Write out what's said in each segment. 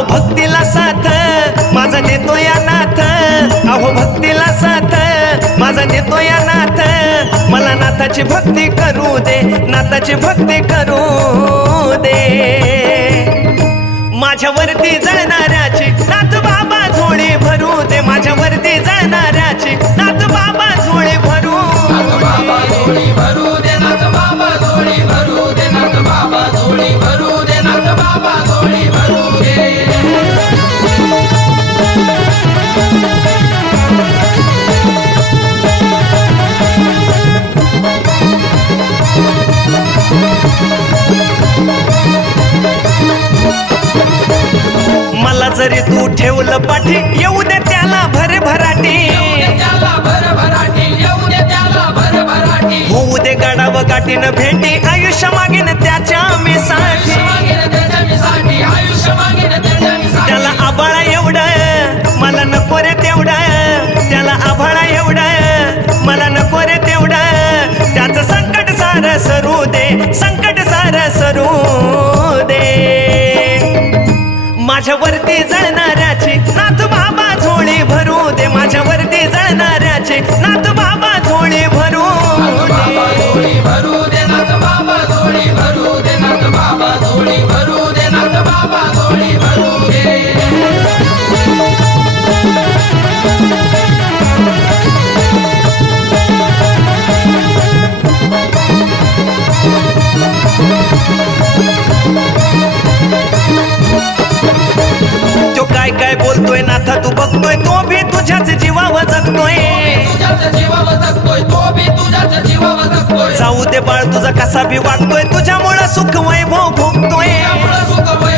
अहो भक्तीला साथ माझा देतो या नाथ. अहो भक्तीला साथ माझा देतो या नाथ. मला नाथाची भक्ती करू दे नाथाची भक्ती करू दे. माझ्यावरती जळणाऱ्याची नाथ जरी तू ठेवलं पाठी येऊ दे त्याला भर भराटी होऊ दे गाडाव गाठीनं भेटी आयुष्य मागीन त्याच्या मी साठी त्याच्या त्याला आभाळा एवढं मला नको रे तेवढं. त्याला आभाळा एवढं मला नको रे तेवढं. त्याचं संकट सार सरू दे संकट सार सरू. माझ्यावरती जळणाऱ्याची काय नाथ नाथा तू बघतोय तो भी तुझ्याच जीवावर जगतोय बी तुझ्याच जीवावर जगतोय. जाऊ दे बाळ तुझा कसा भी वागतोय तुझ्यामुळं सुख वैभव भोगतोय सुख वैभव भोगतोय.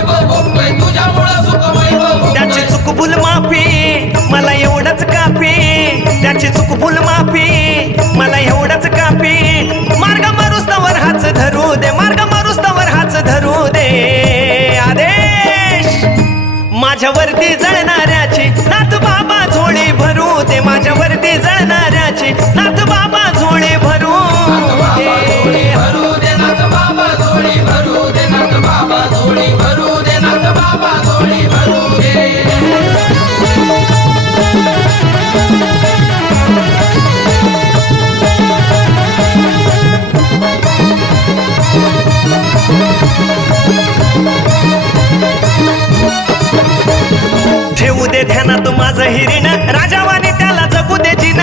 माझ्यावरती जळणाऱ्याची. नाथ बाबा झोळी भरू दे माझ्यावरती जळणाऱ्याची. नाथ बाबा दे ध्यानात माझं हिरीण राजावानी त्याला जगू दे जिन.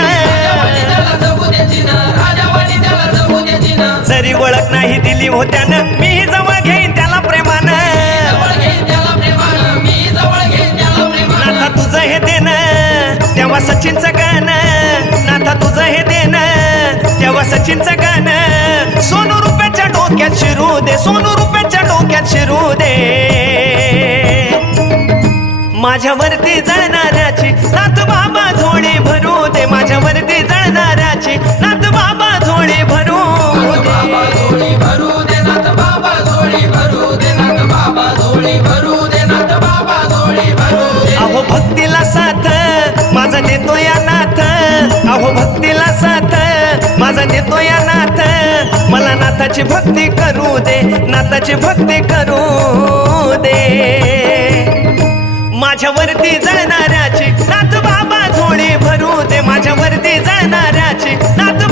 जिनं, जरी ओळख नाही दिली होत्यानं मीही घेईन त्याला प्रेमानं मी जवळ घेईन त्याला प्रेमानं. नाथा तुझं हे देणं तेव्हा सचिनचं गाणं. नाथा तुझं हे देणं तेव्हा सचिनचं गाणं. सोनू रुपयाच्या डोक्यात शिरू दे सोनू रुपयाच्या डोक्यात शिरू दे. माझ्यावरती जळणाऱ्याची. नाथ बाबा झोळी भरू दे माझ्यावरती जळणाऱ्याची. नाथ बाबा झोळी भरू बाबा भरू अहो भक्तीला साथ माझा देतो या नाथ. अहो भक्तीला साथ माझा देतो या नाथ. मला नाथाची भक्ती करू दे नाथाची भक्ती करू दे. माझ्यावरती जाणाऱ्याची नात बाबा झोळी भरू दे माझ्यावरती जाणाऱ्याची नात